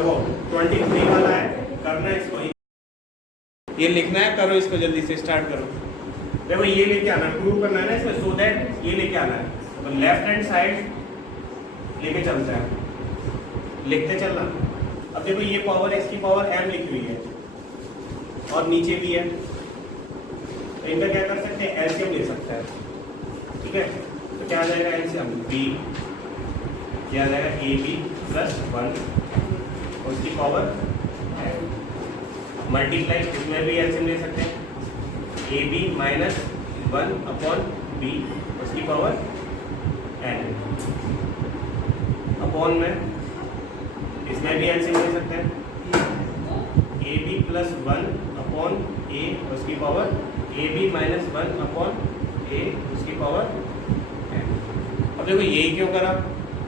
देखो 23 वाला है, करना है इसको, ये लिखना है, करो इसको जल्दी से, स्टार्ट करो। देखो ये लेके आना है, प्रूव करना है ना इसमें, सो दैट ये लेके आना है। तो लेफ्ट हैंड साइड लेके चलता है, लिखते चलना। अब देखो ये पावर, इसकी पावर m लिखी हुई है और नीचे भी है, तो इनका क्या कर सकते हैं, एलसीएम ले सकता है। ठीक है, तो क्या आ जाएगा एलसीएम, b, क्या आ जाएगा ab प्लस 1 उसकी पावर मल्टीप्लाई, इसमें भी एलसीएम ले सकते हैं, ab माइनस 1 अपॉन b उसकी पावर n अपॉन में, इसमें भी एलसीएम ले सकते हैं, ab प्लस 1 अपॉन a उसकी power ab minus 1 upon a उसकी पावर n। अब देखो यही क्यों करा,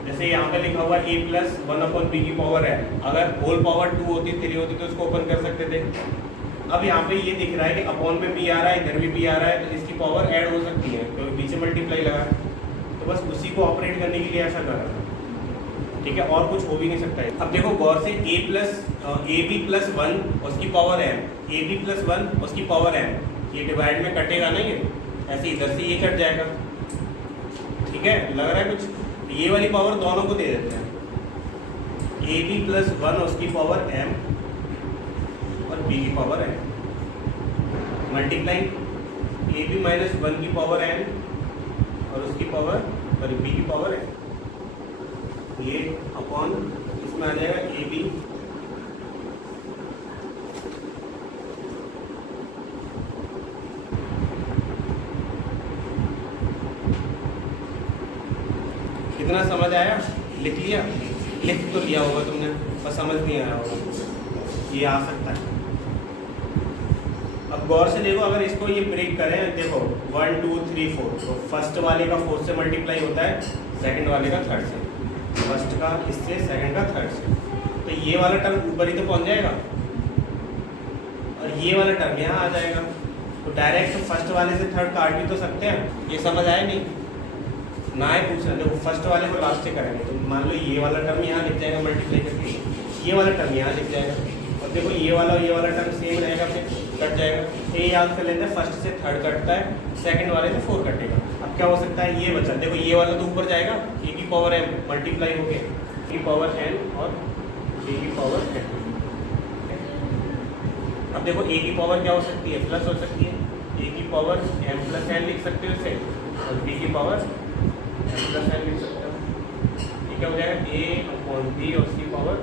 जैसे यहाँ पे लिखा हुआ a प्लस 1 अपॉन b की पावर है, अगर होल पावर 2 होती 3 होती तो इसको ओपन कर सकते थे। अब यहाँ पे ये दिख रहा है कि अपॉन में b आ रहा है, इधर भी b आ रहा है, तो इसकी पावर ऐड हो सकती है क्योंकि पीछे मल्टीप्लाई लगा है, तो बस उसी को ऑपरेट करने के लिए ऐसा करा। ठीक है, और कुछ हो भी नहीं सकता है। अब देखो गौर से ab प्लस 1 उसकी पावर m, ab प्लस 1 उसकी पावर m, ये डिवाइड में कटेगा ना, ये ऐसे इधर से ये कट जाएगा। ठीक है, लग रहा है कुछ, ये वाली पावर दोनों को दे देते हैं, ab प्लस 1 उसकी पावर m और b की power n, multiply ab minus 1 की पावर n और उसकी पावर और b की पावर n, ये अपॉन इसमें आ जाएगा ab कितना समझ आया, लिख लिया, लिख तो लिया होगा तुमने, बस समझ नहीं आया होगा, ये आ सकता है। अब गौर से देखो, अगर इसको ये ब्रेक करें, देखो 1 2 3 4, तो फर्स्ट वाले का 4 से मल्टीप्लाई होता है, सेकंड वाले का 3rd से, फर्स्ट का इससे, सेकंड का 3rd से, तो ये वाला टर्म ऊपर ही तो पहुंच जाएगा और ये वाला टर्म यहाँ आ जाएगा, तो डायरेक्ट फर्स्ट वाले से 3rd काट भी तो सकते हैं। ये समझ आया नहीं ना है पूछना, देखो फर्स्ट वाले को लास्ट से करेंगे, तो मान लो ये वाला टर्म यहाँ लिख जाएगा मल्टीप्लाई करके, ये वाला टर्म यहाँ लिख जाएगा, और देखो ये वाला टर्म सेम रहेगा, फिर कट जाएगा। तो ये याद कर लेते हैं, फर्स्ट से 3rd कटता है, सेकंड वाले से 4 कटेगा। अब क्या हो सकता है, ये बचा, देखो ये वाला तो ऊपर जाएगा, a की पावर m मल्टीप्लाई हो गया a की पावर n और a की पावर n। अब देखो a की पावर क्या हो सकती है, प्लस हो सकती है, a की पावर m प्लस n लिख सकते हो इसे, और b की पावर m प्लस n लिख सकते हो। ये क्या हो जाएगा, a अपॉन b और उसकी पावर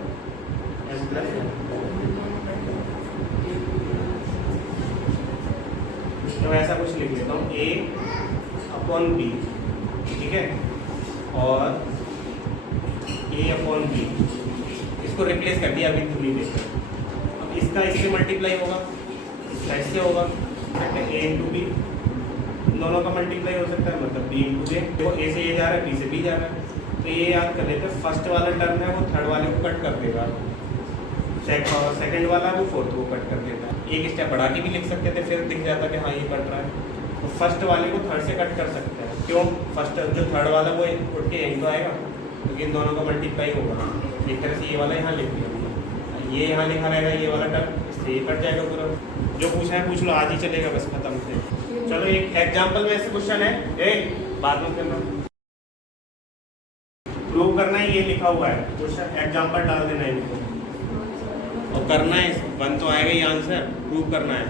m प्लस n। तो ऐसा कुछ लिख लेता हूँ, a अपॉन b, ठीक है, और a अपॉन b, इसको रिप्लेस कर दिया अभी दूरी देकर। अब इसका इससे मल्टीप्लाई होगा, इसका इससे होगा, a इंटू बी, दोनों का मल्टीप्लाई हो सकता है, मतलब b इंटू a। देखो a से ये जा रहा है, b से b जा रहा है, तो ये याद कर लेते हैं, फर्स्ट वाला टर्म है वो 3rd वाले को कट कर देगा, सेकंड वाला वो 4th को कट कर देता है। एक स्टेप बढ़ा के भी लिख सकते थे, फिर दिख जाता कि हाँ ये कट रहा है। तो फर्स्ट वाले को 3rd से कट कर सकते हैं, क्यों, फर्स्ट जो 3rd वाला वो उठ के यहीं तो आएगा, क्योंकि इन दोनों का मल्टीप्लाई होगा। एक तरह से ये वाला यहाँ लिख दिया, ये यहाँ लिखा रहेगा, ये वाला टर्म, इससे ये कट जाएगा पूरा। जो पूछा है पूछ लो, आज ही चलेगा, बस खत्म से। चलो एक एग्जाम्पल में ऐसे क्वेश्चन है, बाद में करना, प्रूव करना है, ये लिखा हुआ है क्वेश्चन, एग्जाम्पल डाल देना है इनको और करना है, बन तो आएगा ही आंसर, प्रूव करना है।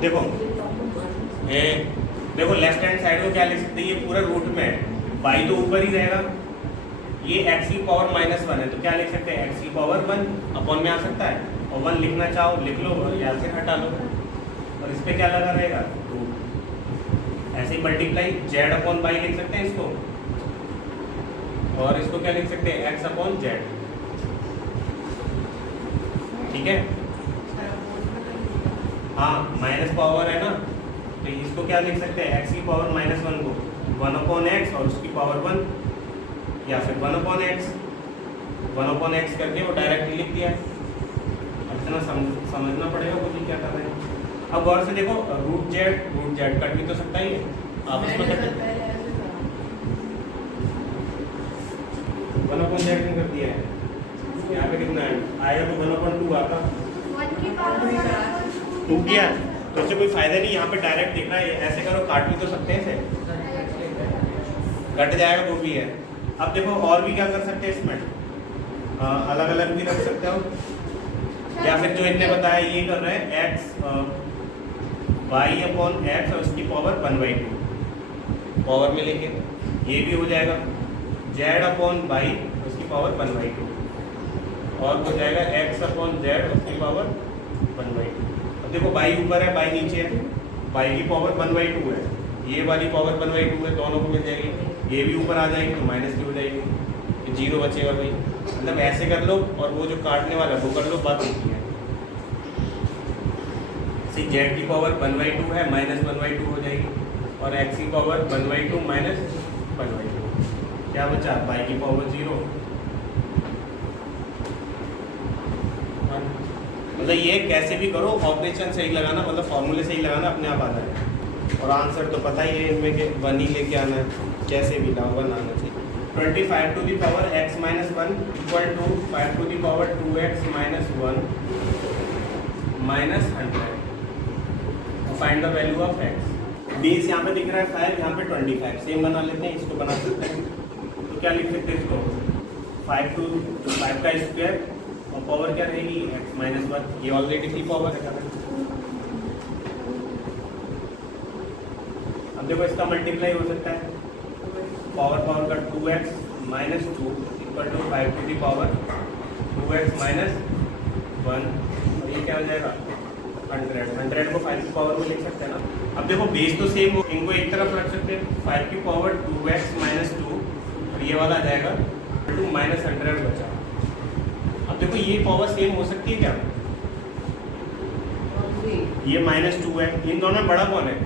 देखो देखो लेफ्ट हैंड साइड को क्या लिख सकते हैं, ये पूरा रूट में है, y तो ऊपर ही रहेगा, ये x की पावर -1 है, तो क्या लिख सकते हैं, x की पावर 1 अपॉन में आ सकता है, और 1 लिखना चाहो लिख लो, यहाँ से हटा लो, और इस पर क्या लगा रहेगा, रूट। ऐसे ही मल्टीप्लाई z अपॉन y लिख सकते हैं इसको, और इसको क्या लिख सकते हैं, x अपॉन z। ठीक है, हाँ माइनस पावर है ना, तो इसको क्या लिख सकते हैं, x की पावर -1 को 1 अपॉन x और उसकी पावर 1, या फिर 1 अपॉन x करके वो डायरेक्टली लिख दिया है। अब इतना समझना पड़ेगा मुझे क्या कर रहे हैं। अब गौर से देखो, रूट जेड कट भी तो सकता ही है, आपस में कट 1 अपॉन z कर दिया है, पे कितना है आएगा तो 1/2 आता 1 की पावर 2 किया, तो इससे कोई फायदा नहीं। यहाँ पे डायरेक्ट देखना है, ऐसे करो काट भी तो सकते हैं इसे, कट जाएगा वो भी है। अब देखो और भी क्या कर सकते हैं इसमें, अलग अलग भी रख सकते हो, या फिर जो इनने बताया ये कर रहे हैं x y/x और उसकी पावर 1/2 पावर में लेके, ये भी हो जाएगा z/y उसकी पावर 1/2 और हो जाएगा x/z उसकी पावर 1/2। अब देखो y ऊपर है y नीचे है, y की पावर 1/2 है, ये वाली पावर 1/2 है, दोनों को मिल जाएगी, ये भी ऊपर आ जाएगी तो माइनस की हो जाएगी, ये 0 बचेगा भाई। मतलब ऐसे कर लो और वो जो काटने वाला वो कर लो, बात होती है। सी z की पावर 1/2 है, -1/2 हो जाएगी और x की पावर 1/2 -1/2, क्या बचा y की पावर 0। मतलब ये कैसे भी करो ऑपरेशन सही लगाना, मतलब फॉर्मूले सही लगाना, अपने आप आता है। और आंसर तो पता ही है इनमें के 1 ही लेके आना है, कैसे भी लाओ 1 आना चाहिए। 25 to the power x minus 1 equal to 5 to the power 2x minus 1 minus 100। Find the value of x। Base यहाँ पे दिख रहा है 5, यहाँ पे 25, सेम बना लेते हैं, इसको बना सकते हैं। तो क्या लिख सकते हैं इसको, 5 का स्क्वायर और पावर क्या रहेगी x minus 1, ये ऑलरेडी थी पावर है। अब देखो इसका मल्टीप्लाई हो सकता है, पावर का 2x minus 2 equal to 5 to the power 2x minus 1, और ये क्या हो जाएगा 100 को 5 की पावर में लिख सकते हैं ना। अब देखो बेस तो सेम हो, इनको एक तरफ रख सकते हैं, 5 की पावर 2x minus 2 और ये वाला आ जाएगा 2 minus 100 बचा। अब देखो ये पावर सेम हो सकती है क्या, ये -2 है, इन दोनों में बड़ा कौन है,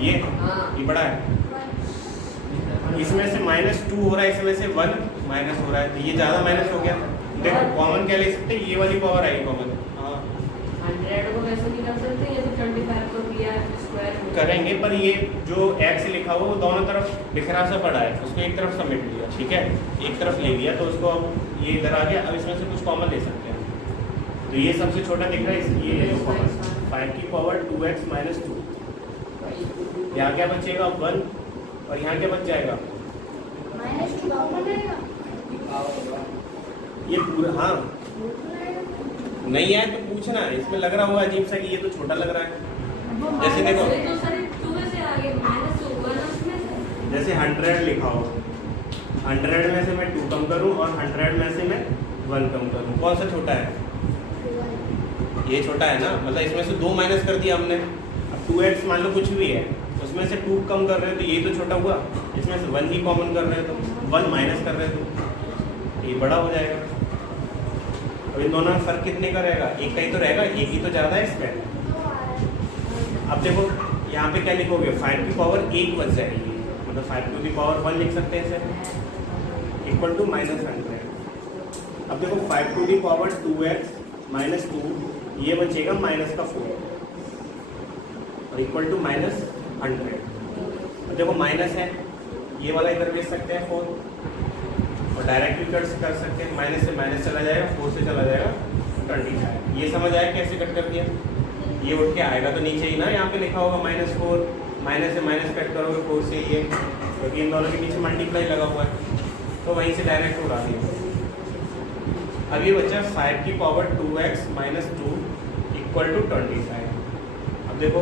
ये बड़ा है, इसमें से -2 हो रहा है, इसमें से 1 माइनस हो रहा है, तो ये ज़्यादा माइनस हो गया। देखो कॉमन क्या ले सकते हैं, ये वाली पावर आई कॉमन। हाँ 100 को कैसे निकाल सकते हैं, ये तो 25 को किया स्क्वायर करेंगे, पर ये जो x लिखा हुआ वो दोनों तरफ बिखरा सा पड़ा है, उसको एक तरफ समेट लिया, ठीक है, एक तरफ ले लिया, तो उसको अब ये इधर आ गया। अब इसमें से कुछ कॉमन ले सकते हैं, तो ये सबसे छोटा दिख रहा है, ये ले लो कॉमन, 5 की पावर 2x minus 2, यहाँ क्या बचेगा 1 और यहाँ क्या बच जाएगा -2 कॉमन रहेगा, ये पूरा। हाँ नहीं है तो पूछना, इसमें लग रहा होगा अजीब सा कि ये तो छोटा लग रहा है। जैसे देखो जैसे 100 लिखा हो, 100 में से मैं 2 कम करूं और 100 में से मैं 1 कम करूं, कौन सा छोटा है, ये छोटा है ना, मतलब इसमें से 2 माइनस कर दिया हमने। अब 2x मान लो कुछ भी है, उसमें से 2 कम कर रहे हो तो ये तो छोटा हुआ, इसमें से 1 ही कॉमन कर रहे हो तो 1 माइनस कर रहे हो तो ये बड़ा हो जाएगा। अब इन दोनों में फर्क कितने का रहेगा, एक का ही तो रहेगा, एक ही तो ज़्यादा है इसमें। अब देखो यहाँ पे क्या लिखोगे, 5 की पावर 1 बच जाएगी, मतलब 5 to the power 1 लिख सकते हैं इसे, इक्वल टू -100। अब देखो 5 to the power 2x minus 2, ये बचेगा -4 और इक्वल टू -100। अब देखो माइनस है, ये वाला इधर भेज सकते हैं 4, और डायरेक्ट भी कर सकते हैं, माइनस से माइनस चला जाएगा, 4 से चला जाएगा 25। ये समझ आया कैसे कट कर दिया, ये उठ के आएगा तो नीचे ही ना, यहाँ पे लिखा होगा -4, माइनस से माइनस कट करोगे 4 से, ये क्योंकि इन दोनों के पीछे मल्टीप्लाई लगा हुआ है, तो वहीं से डायरेक्ट उड़ा दिया। अब ये बच्चा 5 की power 2x minus 2 equal to 25। अब देखो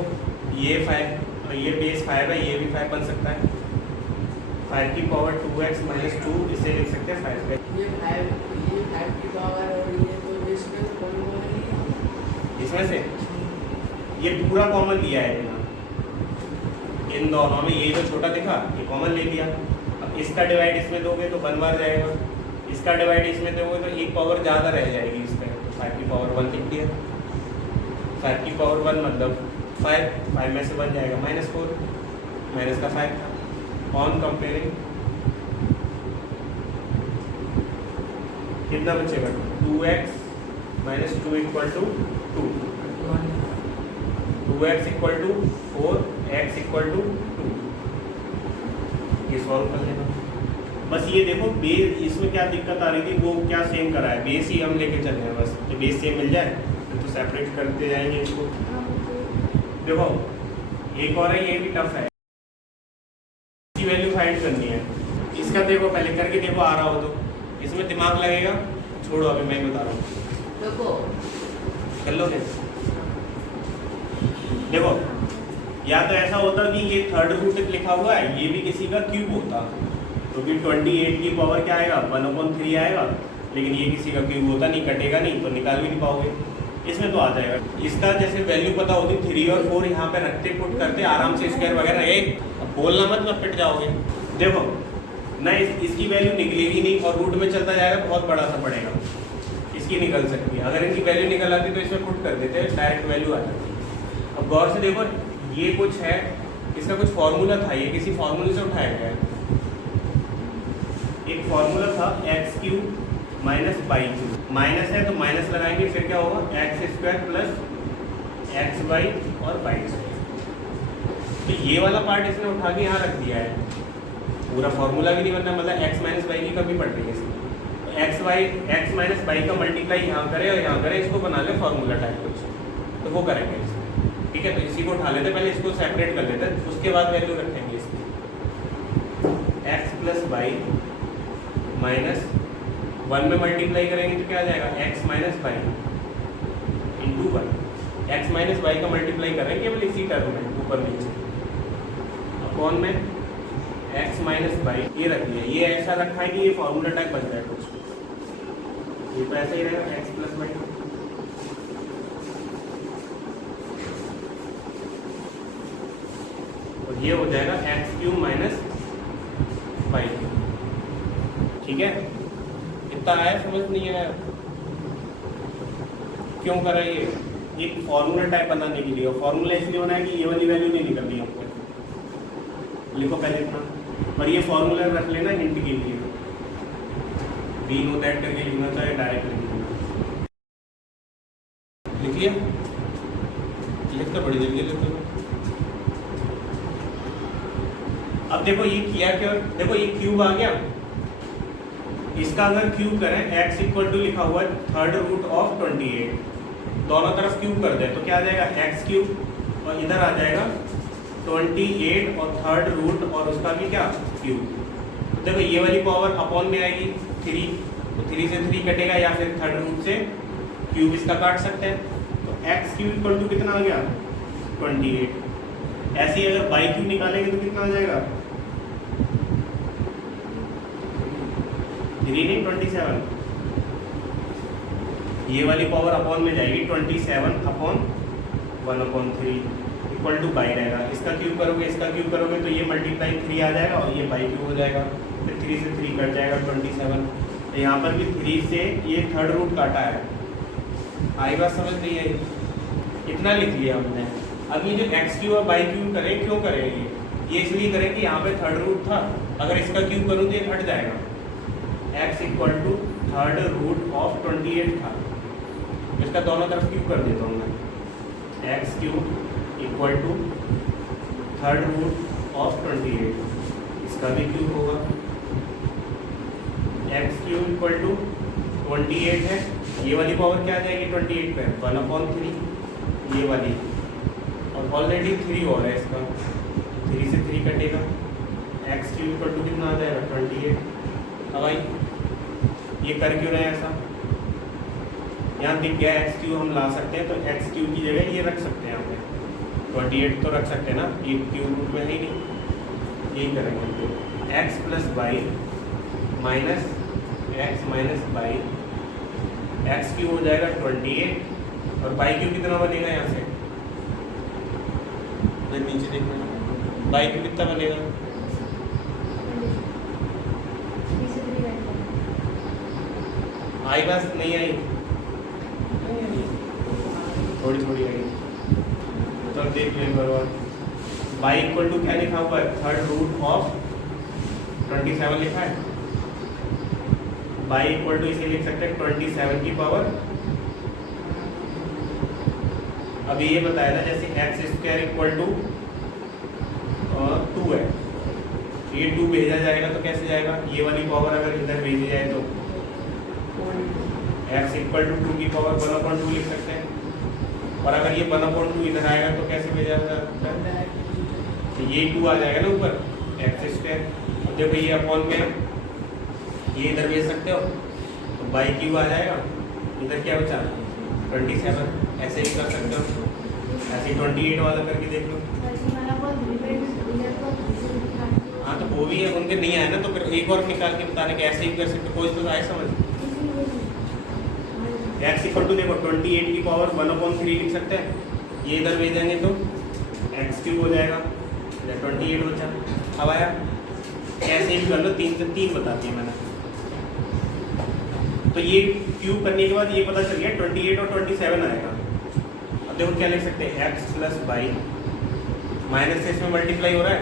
ये 5, ये बेस 5 है, ये भी 5 बन सकता है, 5 की पावर 2x minus 2, इसे लिख सकते हैं 5 पे। ये 5 की पावर और ये तो इसमें से कॉमन लिया, इसमें से ये पूरा कॉमन लिया है ना, इन दोनों में ये जो छोटा दिखा ये कॉमन ले लिया। अब इसका डिवाइड इसमें दोगे तो 1 बार जाएगा, इसका डिवाइड इसमें दोगे तो एक पावर ज़्यादा रह जाएगी इस पर, तो 5 की पावर 1 लिख दिया। 5 की पावर 1 मतलब 5 में से बन जाएगा -4, माइनस का 5 था। ऑन कंपेयरिंग कितना बचेगा, 2x minus 2 equal to 2, 2x equal to 4, x equal to 2। ये सॉल्व कर लेना, बस ये देखो बेस, इसमें क्या दिक्कत आ रही थी, वो क्या सेम करा है, बेस ही हम लेके चल रहे हैं बस। तो बेस सेम मिल जाए तो सेपरेट करते जाएंगे इसको। देखो एक और है, ये भी टफ है, इसकी वैल्यू फाइंड करनी है। इसका देखो पहले करके देखो, आ रहा हो तो इसमें दिमाग लगेगा। छोड़ो अभी मैं बता रहा हूँ, देखो कर लो। देखो या तो ऐसा होता कि ये थर्ड रूट लिखा हुआ है, ये भी किसी का क्यूब होता, तो फिर 28 की पावर क्या आएगा, 1/3 आएगा। लेकिन ये किसी का क्यूब होता नहीं, कटेगा नहीं, तो निकाल भी नहीं पाओगे। इसमें तो आ जाएगा। इसका जैसे वैल्यू पता होती, 3 और 4 यहाँ पे रखते पुट करते आराम से स्क्वायर वगैरह। एक अब बोलना मत, मैं पिट जाओगे। देखो ना इसकी वैल्यू निकलेगी नहीं, और रूट में चलता जाएगा, बहुत बड़ा सा पड़ेगा। इसकी निकल सकती है, अगर इनकी वैल्यू निकल आती तो इसमें पुट कर देते, डायरेक्ट वैल्यू आ जाती। अब गौर से देखो, ये कुछ है, इसका कुछ फॉर्मूला था, ये किसी फॉर्मूले से उठाया गया है। एक फॉर्मूला था x³ minus by cube, minus है तो माइनस लगाएंगे, फिर क्या होगा x² प्लस xy और बाई स्क्वायर। तो ये वाला पार्ट इसने उठा के यहाँ रख दिया है, पूरा फॉर्मूला भी नहीं बनना, मतलब x माइनस बाई की कमी पड़ रही है इसमें। तो x माइनस बाई का मल्टीप्लाई यहाँ करे और यहाँ करे, इसको बना ले फॉर्मूला टाइप कुछ, तो वो करेंगे इसमें। ठीक है, तो इसी को उठा लेते, पहले इसको सेपरेट कर लेते, उसके बाद वैल्यू रखेंगे इसकी। x प्लस बाई माइनस 1 में मल्टीप्लाई करेंगे तो क्या आ जाएगा, x minus by into 1। X minus by का मल्टीप्लाई करेंगे केवल इसी टर्म में, ऊपर नीचे अपॉन में x माइनस बाई, ये रख लिया। ये ऐसा रखा है कि ये फॉर्मूला टाइप बन जाए कुछ, ये तो ऐसा ही रहेगा x प्लस बाई। और ये हो जाएगा x³ माइनस बाई क्यूब। ठीक है, इतना आया, समझ नहीं आया क्यों करा ये फॉर्मूला टाइप बनाने के लिए। और फॉर्मूला इसलिए होना है कि ये वाली वैल्यू नहीं निकलनी हमको। लिखो पहले इतना, और ये फॉर्मूला रख लेना हिंट के लिए, बी नो दैट करके लिखना चाहे डायरेक्ट लिख लिया, लिखता बड़ी जल्दी लिखो। अब देखो ये किया क्या, देखो ये क्यूब आ गया, इसका अगर क्यूब करें, x इक्वल टू लिखा हुआ है थर्ड रूट ऑफ 28, दोनों तरफ क्यूब कर दे तो क्या आ जाएगा x³ और इधर आ जाएगा 28 और थर्ड रूट और उसका भी क्या क्यूब। देखो ये वाली पावर अपॉन में आएगी 3, तो 3 से 3 कटेगा, या फिर थर्ड रूट से क्यूब इसका काट सकते हैं। तो x³ इक्वल टू कितना आ गया 28। ऐसे ही अगर बाई क्यूब निकालेंगे तो कितना आ जाएगा 3 नहीं 27। ये वाली पावर अपॉन में जाएगी 27 अपॉन 1/3 इक्वल टू बाई रहेगा। इसका क्यूब करोगे, इसका क्यूब करोगे तो ये मल्टीप्लाई 3 आ जाएगा और ये बाई क्यूब हो जाएगा, फिर 3 से 3 कट जाएगा 27। तो यहाँ पर भी 3 से ये थर्ड रूट काटा है। आई बात समझ नहीं आई, इतना लिख लिया हमने। अब ये जो x³ और बाई क्यूब करें, क्यों करेंगे ये इसलिए करें कि यहाँ पे थर्ड रूट था, अगर इसका क्यूब करूँ तो ये हट जाएगा। x equal to third root of 28 था, इसका दोनों तरफ क्यूब कर देता हूँ मैं। x³ equal to third root of 28, इसका भी क्यूब होगा। x³ इक्वल टू 28 है, ये वाली पावर क्या आ जाएगी 28 पे 1/3, ये वाली, और ऑलरेडी 3 और है इसका, 3 से 3 कटेगा। x³ इक्वल टू कितना आ जाएगा 28। अब भाई ये कर क्यों रहे हैं ऐसा, यहाँ दिख गया x³ हम ला सकते हैं, तो x³ की जगह ये रख सकते हैं, यहाँ पे 28 तो रख सकते हैं ना, ये क्यूब रूट में है ही नहीं, यही करेंगे। तो x plus by minus x minus by, x³ हो जाएगा 28 और बाई क्यूब कितना बनेगा यहाँ से, नीचे देखना बाई क्यूब कितना बनेगा, आई बात नहीं आई, थोड़ी थोड़ी आई, तो देख लो बराबर। बाई इक्वल टू क्या लिखा हुआ है थर्ड रूट ऑफ 27 लिखा है, बाई इक्वल टू इसे लिख सकते हैं 27 की पावर। अभी ये बताया था जैसे x² इक्वल टू 2 है, तो ये 2 भेजा जाएगा तो कैसे जाएगा, ये वाली पावर अगर इधर भेजी जाए तो x इक्वल टू 2 की पावर 1/2 लिख सकते हैं। और अगर ये 1/2 इधर आएगा तो कैसे भेजा जाएगा, तो ये 2 आ जाएगा ना ऊपर x²। अब देखो ये अपॉन में ये इधर भेज सकते हो तो बाई क्यू आ जाएगा, इधर क्या बचा 27, ऐसे ही कर सकते हो, ऐसे ही 28 वाला करके देख लो। हाँ तो वो भी है, उनके नहीं आए ना तो फिर एक और निकाल के बताने के ऐसे ही कर सकते, कोई तो आए समझ। x इक्वल टू देखो 28 की पावर 1/3 लिख सकते हैं, ये इधर भेजेंगे तो x³ हो जाएगा, 28 बचा। अब आया ऐसे ही कर लो, 3 से 3 बताती है मैंने। तो ये क्यूब करने के बाद ये पता चल गया 28 और 27 आएगा। अब देखो क्या लिख सकते हैं, x प्लस बाई, माइनस से इसमें मल्टीप्लाई हो रहा है,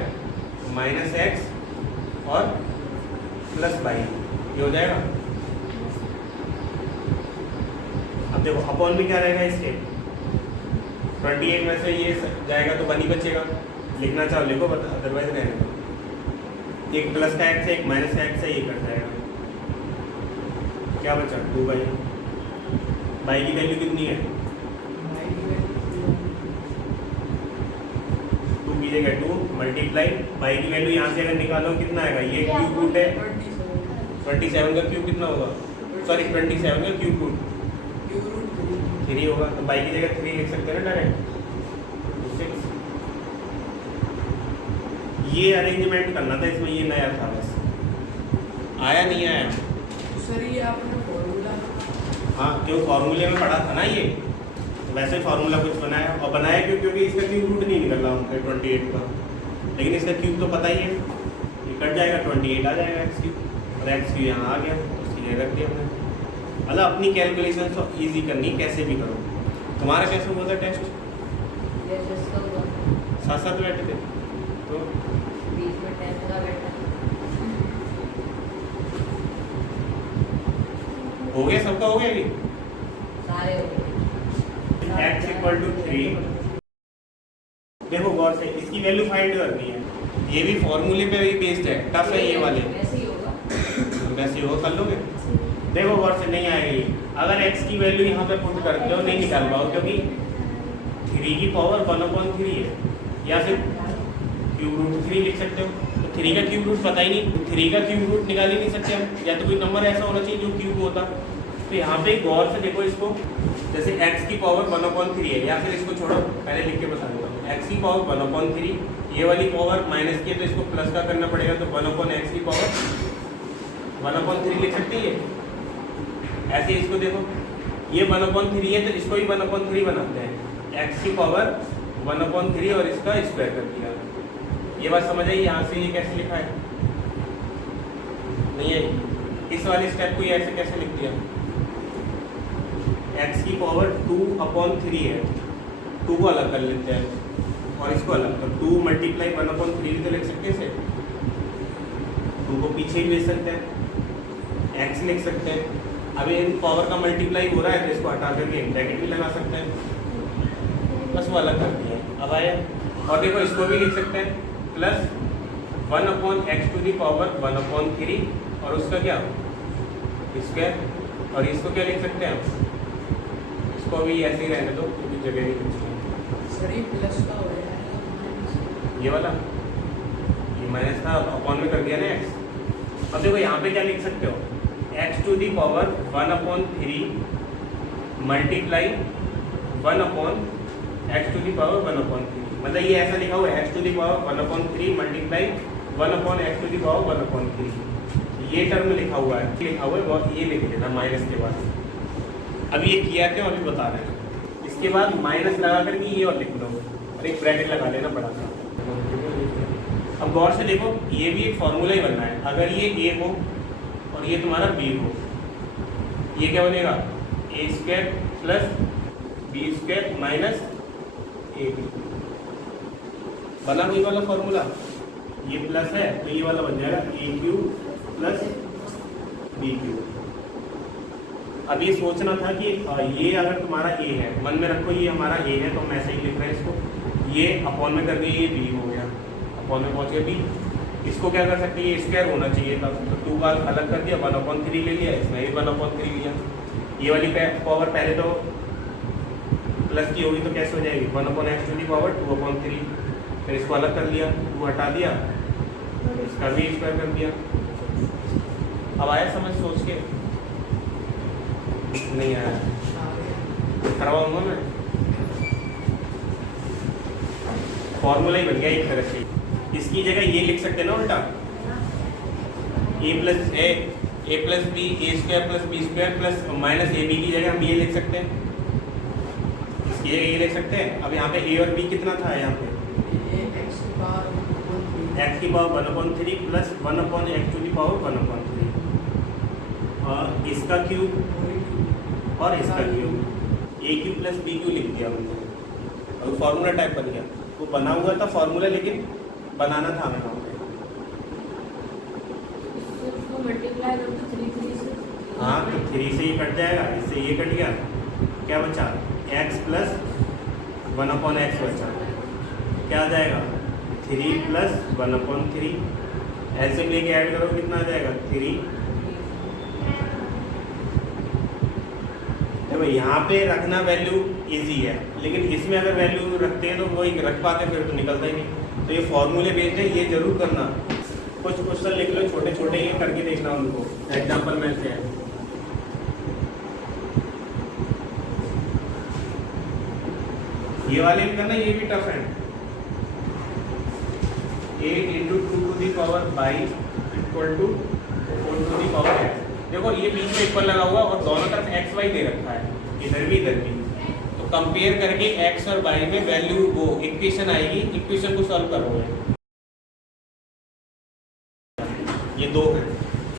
माइनस एक्स और प्लस बाई, ये हो जाएगा। अब देखो अपॉन में क्या रहेगा इसके, 28 में से ये जाएगा तो 1 ही बचेगा, लिखना चाहो लिखो, अदरवाइज रहने दो। एक प्लस का एक्स है, एक माइनस का एक्स है, ये कट जाएगा, क्या बचा 2 बाई। बाई की वैल्यू कितनी है, 2 की जगह 2 मल्टीप्लाई बाई की वैल्यू यहाँ से अगर निकालो कितना आएगा, ये क्यूब रूट है 27 का क्यूब कितना होगा, सॉरी 27 का क्यूब रूट 3 होगा, तो बाई की जगह 3 लिख सकते हैं ना डायरेक्ट 6। ये अरेंजमेंट करना था इसमें, ये नया था बस, आया नहीं आया सर ये आपने फॉर्मूला, हाँ क्यों फॉर्मूले में पढ़ा था ना ये, तो वैसे फार्मूला कुछ बनाया, और बनाया क्यों, क्योंकि इसका क्यूब रूट नहीं निकल रहा उनका 28 का, लेकिन इसका क्यूब तो पता ही है, ये कट जाएगा 28 आ जाएगा x³ और x³ यहाँ आ गया तो सीधे रख दिया हमने। मतलब अपनी कैलकुलेशन तो ईजी करनी, कैसे भी करो। तुम्हारा कैसे हुआ था टेस्ट, साथ साथ बैठे थे तो बीच में टेस्ट का बैठा हो गया, सबका हो गया कि सारे हो गए। x equal to 3। देखो गौर से इसकी वैल्यू फाइंड करनी है, ये भी फॉर्मूले पे ही बेस्ड है, टफ है ये वाले, ऐसे ही होगा। वैसे हो कर लोगे। देखो गौर से नहीं आएगी, अगर x की वैल्यू यहाँ पे पुट करते हो नहीं निकाल पाओ, क्योंकि 3 की पावर 1/3 है, या फिर क्यूब रूट 3 लिख सकते हो, तो 3 का क्यूब रूट पता ही नहीं, 3 का क्यूब रूट निकाल ही नहीं सकते हम, या तो कोई नंबर ऐसा होना चाहिए जो क्यूब होता। तो यहाँ पे गौर से देखो इसको, जैसे x की पावर 1/3 है, या फिर इसको छोड़ो पहले लिख के बता दूँगा, x की पावर 1/3, ये वाली पावर माइनस की है तो इसको प्लस का करना पड़ेगा, तो 1/x की पावर 1/3 लिख सकते हैं। ऐसे इसको देखो, ये 1/3 है तो इसको भी 1/3 बनाते हैं, x की पावर 1/3 और इसका स्क्वायर कर दिया। ये बात समझ आई, यहाँ से ये कैसे लिखा है, नहीं है इस वाले स्टेप को ये ऐसे कैसे लिख दिया, x की पावर 2/3 है, 2 को अलग कर लेते हैं और इसको अलग, तो 2 मल्टीप्लाई 1/3 भी तो लिख सकते हैं इसे, 2 को पीछे ही भेज सकते हैं, x लिख सकते हैं। अब इन पावर का मल्टीप्लाई हो रहा है तो इसको हटा करके ब्रैकेट भी लगा सकते हैं, बस वो अलग कर दिया। अब आया, और देखो इसको भी लिख सकते हैं प्लस 1/x⁻1/3 और उसका क्या स्क्वायर, और इसको क्या लिख सकते हैं, इसको भी ऐसे ही रहने दो क्योंकि जगह नहीं बची है। सर ये प्लस का हो जाएगा, ये वाला ये माइनस था, अपॉन में कर दिया ना x। अब देखो यहाँ पे क्या लिख सकते हो, x⁻1/3 मल्टीप्लाई 1/x⁻1/3, मतलब ये ऐसा लिखा हुआ है x⁻1/3 मल्टीप्लाई 1/x⁻1/3, ये टर्म लिखा हुआ है, ये लिख लेना माइनस के बाद। अभी ये किया क्यों अभी बता रहे हैं, इसके बाद माइनस लगा करके ये और लिख लो और एक ब्रैकेट लगा लेना बड़ा सा। अब गौर से देखो, ये भी एक फॉर्मूला ही बनना है, अगर ये a हो और ये तुम्हारा b हो, ये क्या बनेगा a² plus b² minus ab, बना वही वाला फॉर्मूला, ये प्लस है तो ये वाला बन जाएगा a³ प्लस b³। अब ये सोचना था कि ये अगर तुम्हारा a है, मन में रखो ये हमारा a है तो हम ऐसे ही लिख रहे हैं इसको, ये अपॉन में कर दिए ये b हो गया, अपॉन में पहुंच गया b, इसको क्या कर सकते हैं, ये स्क्वायर होना चाहिए था, तो 2 का अलग कर दिया, 1/3 ले लिया, इसमें भी 1/3 लिया। ये वाली पावर पहले तो प्लस की होगी तो कैसे हो जाएगी, 1/(x⁴)2/3। फिर इसको अलग कर लिया, 2 हटा दिया, इसका भी स्क्वायर कर दिया। अब आया समझ सोच के? नहीं आया, करवाऊंगा मैं। फॉर्मूला ही बन गया एक तरह से। इसकी जगह ये लिख सकते हैं ना उल्टा, a plus B a² plus b² plus minus ab की जगह हम ये लिख सकते हैं, इसकी जगह ये लिख सकते हैं। अब यहाँ पे a और b कितना था, यहाँ पे ये x की पावर 1/3 प्लस 1/(x⁴)1/3 और इसका क्यूब और इसका क्यूब, a³ प्लस b³ लिख दिया हमने। अब फॉर्मूला टाइप बन गया, वो बना हुआ था फॉर्मूला लेकिन बनाना था हमें वहाँ पे। इसको मल्टीप्लाई कर दो 3 से। हाँ तो 3 से ही कट जाएगा, इससे ये कट गया, क्या बचा, x प्लस 1/x बचा, क्या आ जाएगा 3 प्लस 1/3। ऐसे लेके ऐड करो कितना आ जाएगा 3। देखो यहाँ पे रखना वैल्यू इजी है, लेकिन इसमें अगर वैल्यू रखते हैं तो वही रख पाते फिर तो निकलता ही नहीं। तो ये फॉर्मूले बेस्ड है, ये जरूर करना। कुछ क्वेश्चन लिख लो छोटे छोटे, ये करके देखना उनको, एग्जाम्पल में से है। ये वाले भी करना, ये भी टफ है। 8 × 2⁵ = 4⁴x। देखो ये बीच में इक्वल लगा हुआ और दोनों तरफ x y दे रखा है, इधर भी इधर भी। तो कंपेयर करके x और y में वैल्यू वो इक्वेशन आएगी, इक्वेशन को सॉल्व करोगे। ये 2 है।